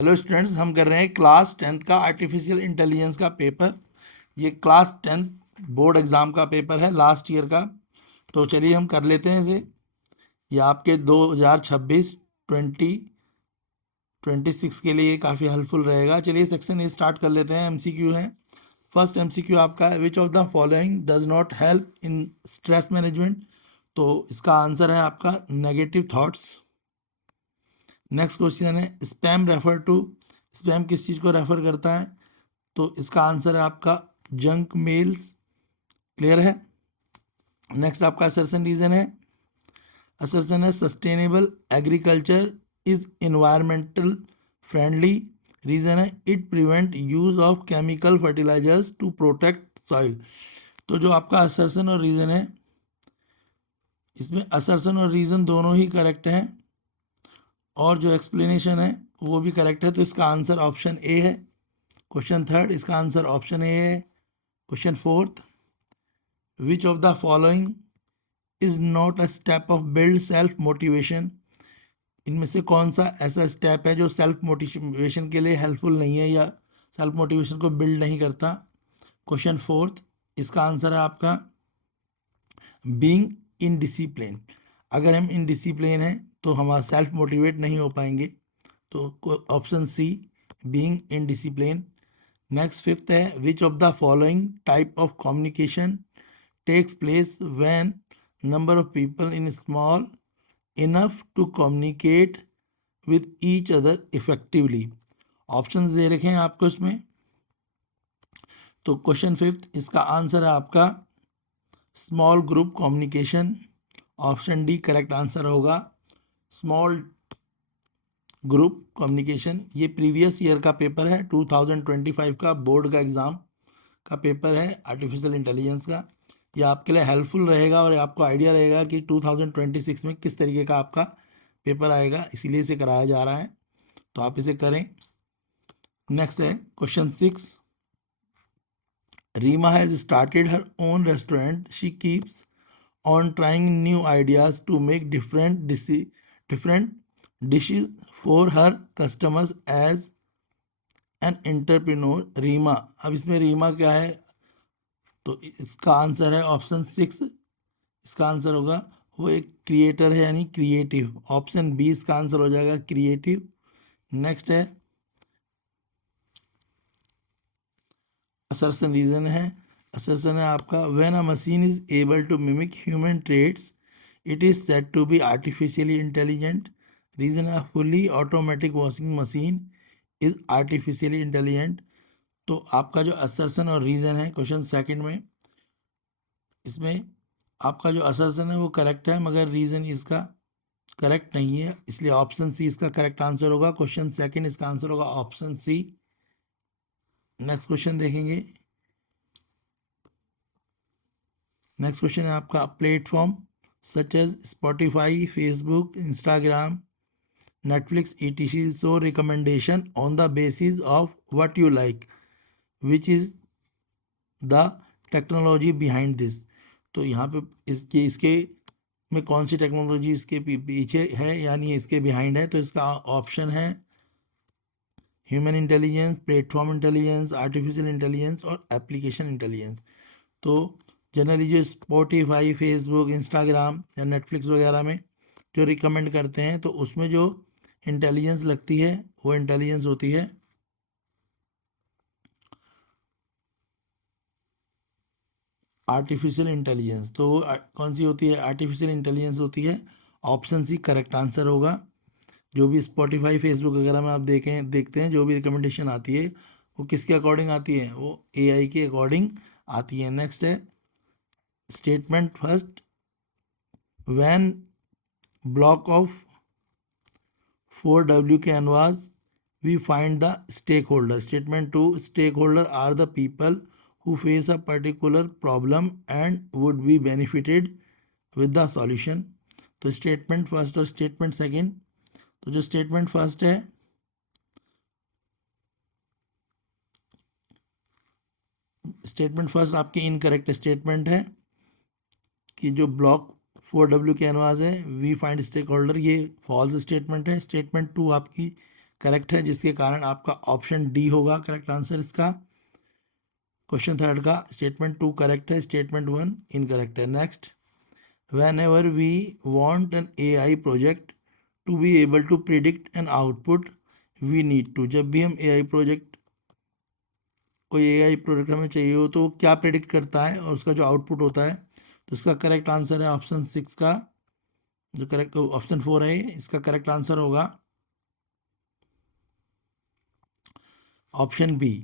Hello students, हम कर रहे हैं क्लास 10th का आर्टिफिशियल इंटेलिजेंस का पेपर। ये क्लास 10th बोर्ड एग्ज़ाम का पेपर है लास्ट ईयर का। तो चलिए हम कर लेते हैं इसे। ये आपके 2026 2026 के लिए काफ़ी हेल्पफुल रहेगा। चलिए सेक्शन ए स्टार्ट कर लेते हैं। एमसीक्यू है। फर्स्ट एमसीक्यू आपका, विच of the following does not help in stress management. तो इसका आंसर है आपका नेगेटिव थॉट्स। नेक्स्ट क्वेश्चन है, स्पैम रेफर टू। स्पैम किस चीज़ को रेफर करता है? तो इसका आंसर है आपका जंक मेल्स। क्लियर है। नेक्स्ट आपका असर्शन रीजन है। असर्शन है sustainable agriculture is environmental friendly. Reason है it prevent use of chemical fertilisers to protect soil. तो जो आपका असर्शन और रीजन है, इसमें असर्शन और रीजन दोनों ही करेक्ट हैं और जो एक्सप्लेनेशन है वो भी करेक्ट है। तो इसका आंसर ऑप्शन ए है। क्वेश्चन थर्ड, इसका आंसर ऑप्शन ए है। Question fourth, which of the following is not a step of build self motivation. इनमें से कौन सा ऐसा स्टेप है जो सेल्फ मोटिवेशन के लिए हेल्पफुल नहीं है या सेल्फ मोटिवेशन को बिल्ड नहीं करता? क्वेश्चन फोर्थ, इसका आंसर है आपका बीइंग इनडिसिप्लिन। अगर हम इनडिसिप्लिन हैं तो हम सेल्फ मोटिवेट नहीं हो पाएंगे। तो option C, being indiscipline. Next fifth है, which of the following type of communication takes place when number of people in small enough to communicate with each other effectively। Options दे रखे हैं आपको इसमें। तो क्वेश्चन फिफ्थ, इसका answer है आपका small group communication. Option D correct answer होगा, स्मॉल ग्रुप कम्युनिकेशन। ये प्रीवियस ईयर का पेपर है, 2025 का बोर्ड का एग्ज़ाम का पेपर है आर्टिफिशियल इंटेलिजेंस का। ये आपके लिए हेल्पफुल रहेगा और आपको आइडिया रहेगा कि 2026 में किस तरीके का आपका पेपर आएगा, इसीलिए इसे कराया जा रहा है। तो आप इसे करें। नेक्स्ट है question six, Reema has started her own restaurant. She keeps on trying new ideas to make different dishes for her customers as an entrepreneur। Reema, अब इसमें रीमा क्या है? तो इसका आंसर है ऑप्शन सिक्स। इसका आंसर होगा वो एक क्रिएटर है यानी क्रिएटिव। ऑप्शन बी इसका आंसर हो जाएगा क्रिएटिव। नेक्स्ट है असर्शन रीजन है। असर्शन है आपका, when a machine is able to mimic human traits it is said to be artificially intelligent. Reason है fully automatic washing machine is artificially intelligent. तो आपका जो असर्शन और रीजन है क्वेश्चन सेकंड में, इसमें आपका जो असर्शन है वो करेक्ट है मगर रीजन इसका करेक्ट नहीं है, इसलिए ऑप्शन सी इसका करेक्ट आंसर होगा। क्वेश्चन सेकंड, इसका आंसर होगा ऑप्शन सी। नेक्स्ट क्वेश्चन देखेंगे। नेक्स्ट क्वेश्चन है आपका, platform such as Spotify, Facebook, Instagram, Netflix etc so recommendation on the basis of what you like, which is the technology behind this. तो यहाँ पे इसके में कौन सी टेक्नोलॉजी इसके पीछे है यानी इसके बिहाइंड है? तो इसका ऑप्शन है human intelligence, platform intelligence, artificial intelligence और एप्लीकेशन इंटेलिजेंस। तो जनरली जो स्पॉटिफाई, फेसबुक, इंस्टाग्राम या नेटफ्लिक्स वगैरह में जो रिकमेंड करते हैं तो उसमें जो इंटेलिजेंस लगती है वो इंटेलिजेंस होती है आर्टिफिशियल इंटेलिजेंस। तो वो कौन सी होती है? आर्टिफिशियल इंटेलिजेंस होती है। ऑप्शन सी करेक्ट आंसर होगा। जो भी स्पॉटिफाई, फेसबुक वगैरह में आप देखते हैं जो भी रिकमेंडेशन आती है वो किसके अकॉर्डिंग आती है? वो एआई के अकॉर्डिंग आती है। नेक्स्ट है statement first, when block of 4W canvas we find the stakeholder। Statement 2, stakeholder are the people who face a particular problem and would be benefited with the solution। तो statement first और statement second, तो जो statement first है statement first आपकी incorrect statement है कि जो block 4W canvas है वी फाइंड स्टेक होल्डर, ये फॉल्स स्टेटमेंट है। स्टेटमेंट 2 आपकी करेक्ट है, जिसके कारण आपका ऑप्शन डी होगा करेक्ट आंसर इसका। क्वेश्चन थर्ड का स्टेटमेंट 2 करेक्ट है, स्टेटमेंट 1 इनकरेक्ट है। Next, whenever we want an AI project to be able to predict an output we need to, जब भी हम AI प्रोजेक्ट कोई AI प्रोजेक्ट हमें चाहिए हो तो वो क्या प्रेडिक्ट करता है और उसका जो आउटपुट होता है, तो इसका करेक्ट आंसर है ऑप्शन 6 का, जो करेक्ट ऑप्शन 4 है इसका करेक्ट आंसर होगा ऑप्शन बी।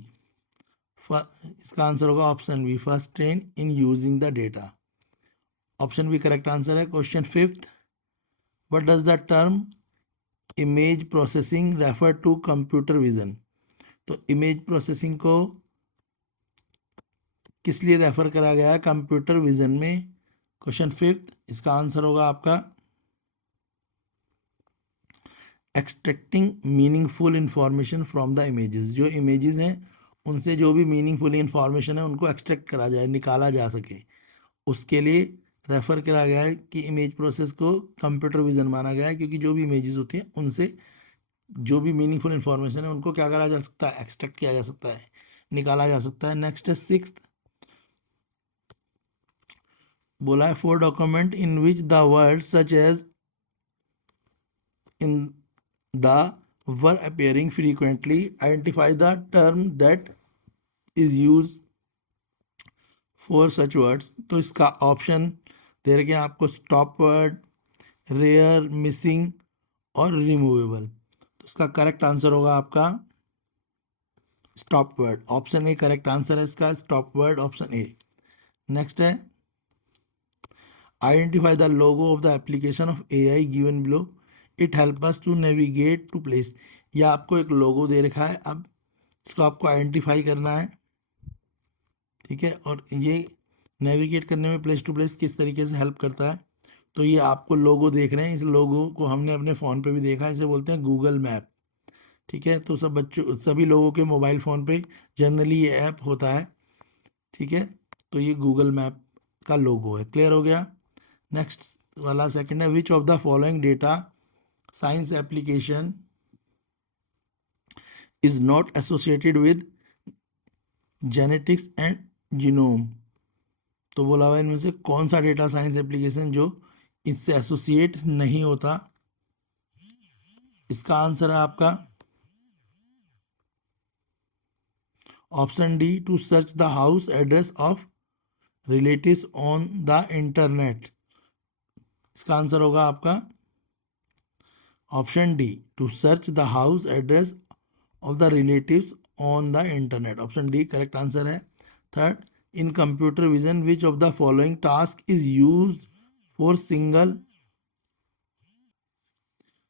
इसका आंसर होगा option B, first train in using the data. Option B correct answer है। Question fifth, what does the term image processing refer to computer vision, तो image processing को किस लिए refer करा गया है कंप्यूटर विजन में। क्वेश्चन फिफ्थ, इसका आंसर होगा आपका extracting meaningful information from the images, जो इमेजेस हैं उनसे जो भी मीनिंगफुल इंफॉर्मेशन है उनको एक्सट्रैक्ट करा जाए, निकाला जा सके, उसके लिए रेफ़र करा गया है कि इमेज प्रोसेस को कंप्यूटर विजन माना गया है, क्योंकि जो भी इमेजेस होती हैं उनसे जो भी मीनिंगफुल इंफॉर्मेशन है उनको क्या करा जा सकता है, एक्सट्रैक्ट किया जा सकता है, निकाला जा सकता है। नेक्स्ट है सिक्स्थ, बोला है for document in which the word such as in the were appearing frequently identify the term that is use for such words, तो इसका ऑप्शन दे रखे हैं आपको स्टॉप वर्ड, रेयर, मिसिंग और रिमूवेबल, तो इसका करेक्ट आंसर होगा आपका stop word, option A correct answer है इसका, stop word option A. Next है identify the logo of the application of AI given below, it help us to navigate to place, या आपको एक लोगो दे रखा है, अब इसको आपको आइडेंटिफाई करना है, ठीक है, और ये नेविगेट करने में प्लेस टू प्लेस किस तरीके से हेल्प करता है, तो ये आपको लोगो देख रहे हैं, इस लोगो को हमने अपने फ़ोन पे भी देखा है, इसे बोलते हैं गूगल मैप, ठीक है, तो सब बच्चों सभी लोगों के मोबाइल फ़ोन पे जनरली ये ऐप होता है, ठीक है, तो ये गूगल मैप का लोगो है। क्लियर हो गया। नेक्स्ट वाला सेकंड है, which of the following data science application is not associated with genetics and genome, तो बोला हुआ इनमें से कौन सा डेटा साइंस एप्लीकेशन जो इससे एसोसिएट नहीं होता, इसका आंसर है आपका option D, to search the house address of relatives on the internet, इसका आंसर होगा आपका option D, to search the house address of the relatives on the internet, option D correct answer है। Third, in computer vision which of the following task is use for single,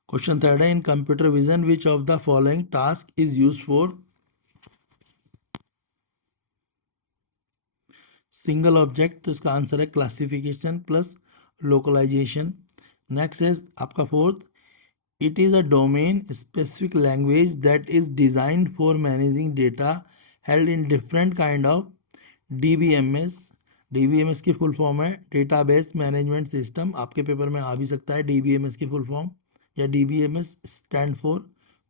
question third है in computer vision which of the following task is use for single object, तो इसका answer है classification plus localisation. Next है आपका fourth, it is a domain specific language that is designed for managing data held in different kind of DBMS, DBMS की full form है database management system, आपके paper में आ भी सकता है DBMS की फुल फॉर्म, या DBMS स्टैंड फॉर,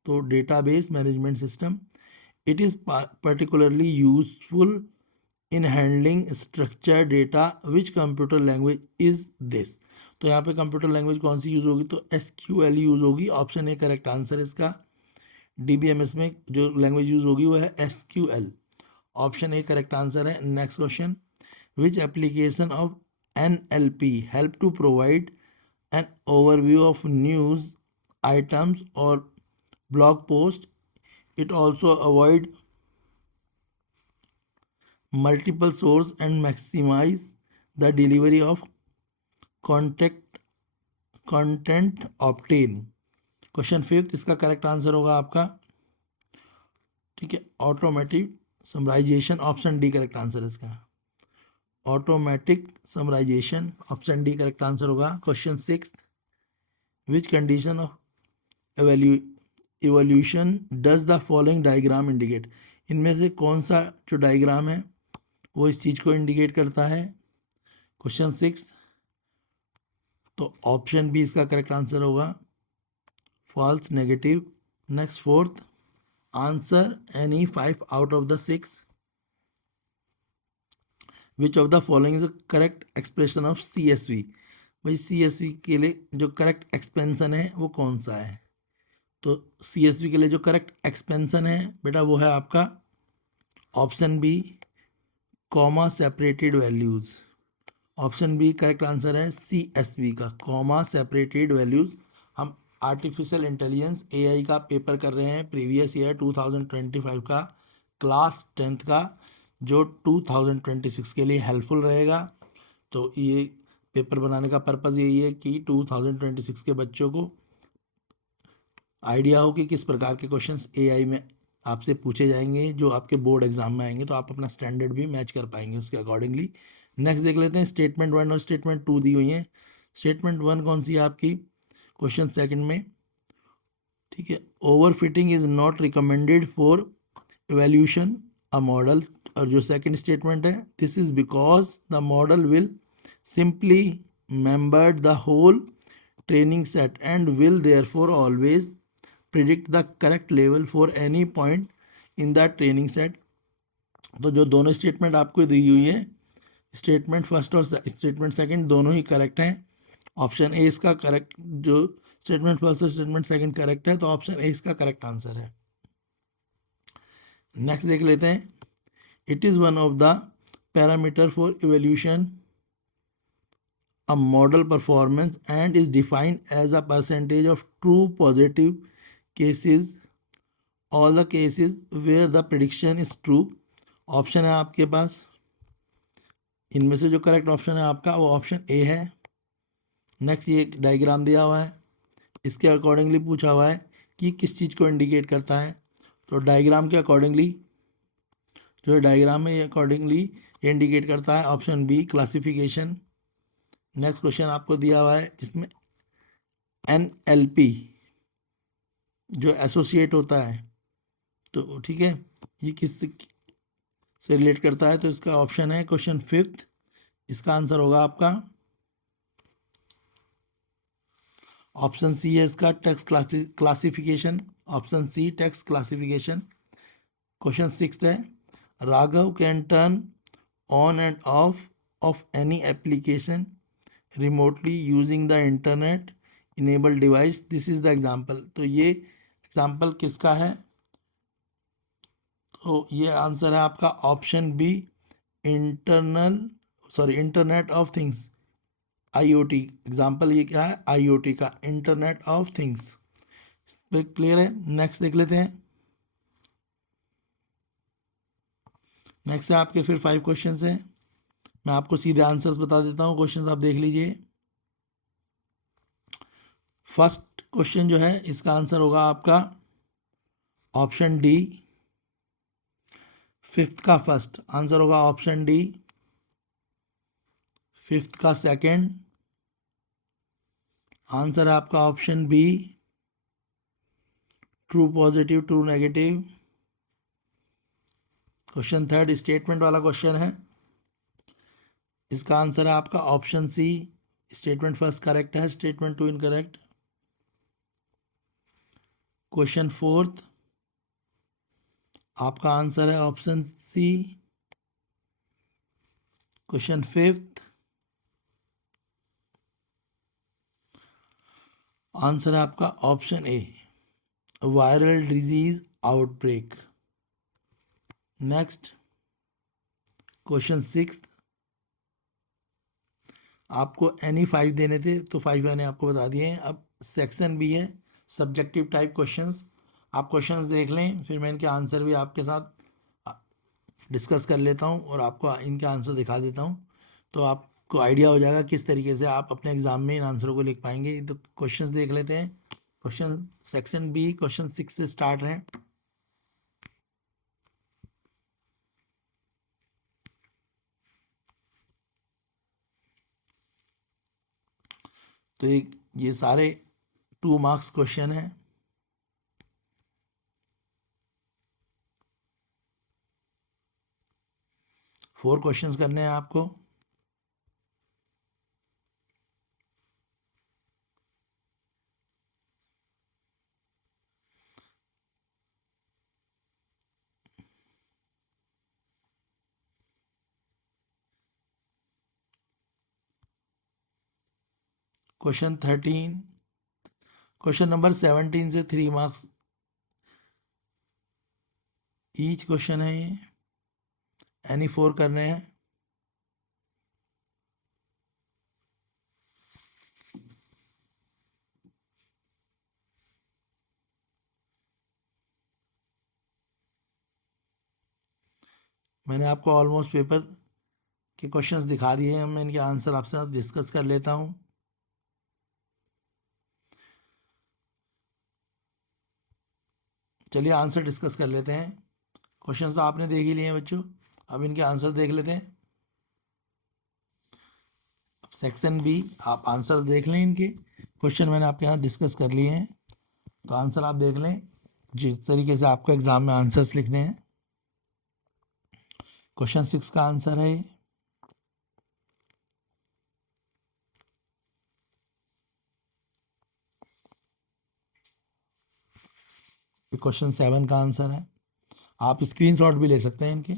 तो database management system. It is particularly useful in handling structure data, which computer language is this, तो यहाँ पे कंप्यूटर लैंग्वेज कौन सी यूज़ होगी, तो SQL यूज़ होगी, ऑप्शन ए करेक्ट आंसर इसका। DBMS में जो लैंग्वेज यूज़ होगी वो है SQL, option A correct answer है। Next question, which application of NLP help to provide an overview of news items और blog post, it also avoid multiple source and maximize the delivery of contact content obtain, question fifth इसका correct answer होगा आपका, ठीक है, automatic summarization, option D correct answer इसका, automatic summarization option D correct answer होगा। Question six, which condition of evolution does the following diagram indicate, इनमें से कौन सा जो डायग्राम है वो इस चीज़ को इंडिकेट करता है। क्वेश्चन सिक्स, तो ऑप्शन बी इसका करेक्ट आंसर होगा false negative next fourth, answer any 5 out of the 6 which of the following is correct expression of CSV। भाई CSV के लिए जो करेक्ट एक्सपेंशन है वो कौन सा है? तो CSV के लिए जो करेक्ट एक्सपेंशन है बेटा वो है आपका option B, comma separated values. Option B correct answer है CSV का, कॉमा सेपरेटेड वैल्यूज। हम आर्टिफिशियल इंटेलिजेंस AI का पेपर कर रहे हैं प्रीवियस ईयर 2025 का, क्लास 10th का, जो 2026 के लिए हेल्पफुल रहेगा। तो ये पेपर बनाने का पर्पज़ यही है कि 2026 के बच्चों को आइडिया हो कि किस प्रकार के क्वेश्चंस AI में आपसे पूछे जाएंगे जो आपके बोर्ड एग्जाम में आएंगे, तो आप अपना स्टैंडर्ड भी मैच कर पाएंगे उसके अकॉर्डिंगली। नेक्स्ट देख लेते हैं, स्टेटमेंट 1 और स्टेटमेंट 2 दी हुई है। स्टेटमेंट 1 कौन सी है आपकी? क्वेश्चन सेकंड में, ठीक है, overfitting is not recommended for evaluation a model. और जो सेकंड स्टेटमेंट है, this is because the model will simply memorised the whole training set and will therefore always predict the correct level for any point in that training set। तो जो दोनों statement आपको दी हुई है, statement first और statement second दोनों ही correct हैं। Option A इसका करेक्ट, जो स्टेटमेंट फर्स्ट और स्टेटमेंट सेकंड करेक्ट है, तो ऑप्शन ए इसका करेक्ट आंसर है। नेक्स्ट देख लेते हैं, it is one of the parameter for evolution a model performance and is defined as a percentage of true positive cases, all the cases where the prediction is true। Option है आपके पास, इनमें से जो correct option है आपका वो option A है। Next ये डायग्राम दिया हुआ है, इसके अकॉर्डिंगली पूछा हुआ है कि किस चीज़ को इंडिकेट करता है। तो डायग्राम के अकॉर्डिंगली, जो डायग्राम है ये अकॉर्डिंगली ये इंडिकेट करता है option B, classification. Next question आपको दिया हुआ है जिसमें NLP जो एसोसिएट होता है, तो ठीक है, ये किस से रिलेट करता है? तो इसका ऑप्शन है क्वेश्चन फिफ्थ, इसका आंसर होगा आपका ऑप्शन सी है इसका, text classification. Option C text classification. Question six है, Raghav can turn on and off any application remotely using the internet enable device, this is the example. तो ये example किसका है? तो ये आंसर है आपका option B, internet of things, IoT। Example ये क्या है? IoT का, इंटरनेट ऑफ थिंग्स। क्लियर है? नेक्स्ट देख लेते हैं। नेक्स्ट है आपके फिर 5 क्वेश्चंस हैं, मैं आपको सीधे आंसर्स बता देता हूँ, क्वेश्चंस आप देख लीजिए। फर्स्ट क्वेश्चन जो है इसका आंसर होगा आपका ऑप्शन डी। फिफ्थ का फर्स्ट आंसर होगा ऑप्शन डी, फिफ्थ का सेकंड आंसर है आपका option B, true positive true negative. Question third statement वाला क्वेश्चन है, इसका आंसर है आपका option C, statement first correct है, statement two incorrect. Question fourth आपका आंसर है option C. Question fifth answer है आपका option A, viral disease outbreak. Next question six, आपको एनी 5 देने थे तो 5 मैंने आपको बता दिए हैं। अब सेक्शन बी है, सब्जेक्टिव टाइप क्वेश्चंस। आप क्वेश्चंस देख लें, फिर मैं इनके आंसर भी आपके साथ डिस्कस कर लेता हूँ और आपको इनके आंसर दिखा देता हूँ, तो आपको आइडिया हो जाएगा किस तरीके से आप अपने एग्जाम में इन आंसरों को लिख पाएंगे। तो क्वेश्चंस देख लेते हैं। क्वेश्चन सेक्शन बी क्वेश्चन 6 से स्टार्ट है। तो ये सारे 2 मार्क्स क्वेश्चन हैं। फोर क्वेश्चंस करने हैं आपको। क्वेश्चन 13, क्वेश्चन नंबर 17 से 3 मार्क्स ईच क्वेश्चन है ये, एनी 4 करने हैं। मैंने आपको ऑलमोस्ट पेपर के क्वेश्चंस दिखा दिए हैं, मैं इनके आंसर आपसे साथ डिस्कस कर लेता हूँ। चलिए आंसर डिस्कस कर लेते हैं। क्वेश्चंस तो आपने देख ही लिए हैं बच्चों, अब इनके आंसर देख लेते हैं। सेक्शन बी, आप आंसर्स देख लें इनके, क्वेश्चन मैंने आपके यहाँ डिस्कस कर लिए हैं, तो आंसर आप देख लें जिस तरीके से आपको एग्जाम में आंसर्स लिखने हैं। क्वेश्चन 6 का आंसर है ये, क्वेश्चन 7 का आंसर है। आप स्क्रीनशॉट भी ले सकते हैं इनके।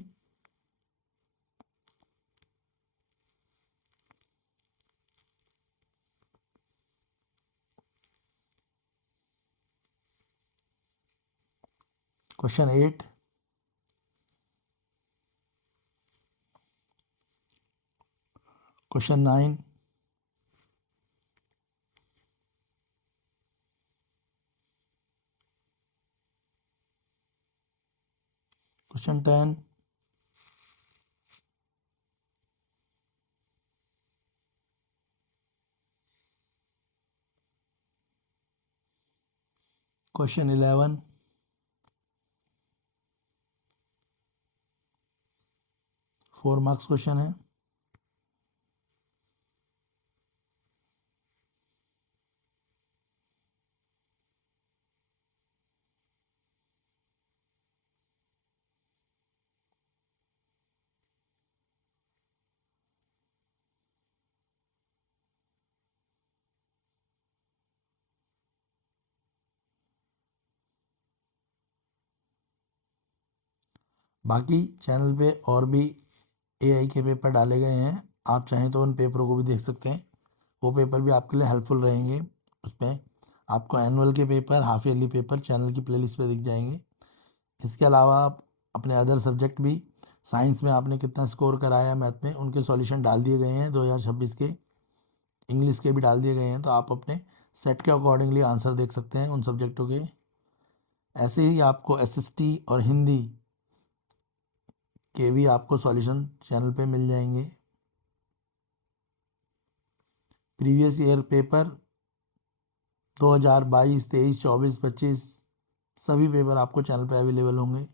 Question 8, question 9, question 10, question 11, four marks question है। बाकी चैनल पे और भी एआई के पेपर डाले गए हैं, आप चाहें तो उन पेपरों को भी देख सकते हैं, वो पेपर भी आपके लिए हेल्पफुल रहेंगे। उसमें आपको एनुअल के paper, half yearly paper channel की प्लेलिस्ट पे दिख जाएंगे। इसके अलावा आप अपने अदर सब्जेक्ट भी, साइंस में आपने कितना स्कोर कराया, मैथ में उनके सॉल्यूशन डाल दिए गए हैं 2026 के, इंग्लिश के भी डाल दिए गए हैं, तो आप अपने सेट के अकॉर्डिंगली आंसर देख सकते हैं उन सब्जेक्टों के। ऐसे ही आपको एसएसटी और हिंदी के भी आपको सॉल्यूशन चैनल पे मिल जाएंगे। प्रीवियस ईयर पेपर 2022, 23, 24, 25 सभी पेपर आपको चैनल पे अवेलेबल होंगे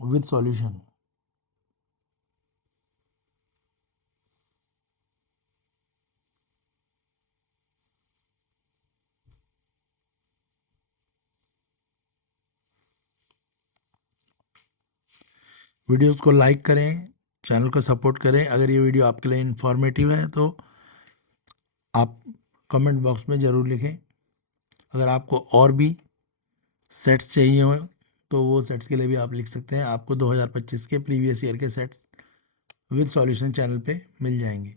विद सॉल्यूशन। वीडियोस को लाइक करें, चैनल को सपोर्ट करें। अगर ये वीडियो आपके लिए इन्फॉर्मेटिव है तो आप कमेंट बॉक्स में ज़रूर लिखें। अगर आपको और भी सेट्स चाहिए हो तो वो सेट्स के लिए भी आप लिख सकते हैं। आपको 2025 के प्रीवियस ईयर के सेट्स विद सॉल्यूशन चैनल पे मिल जाएंगे।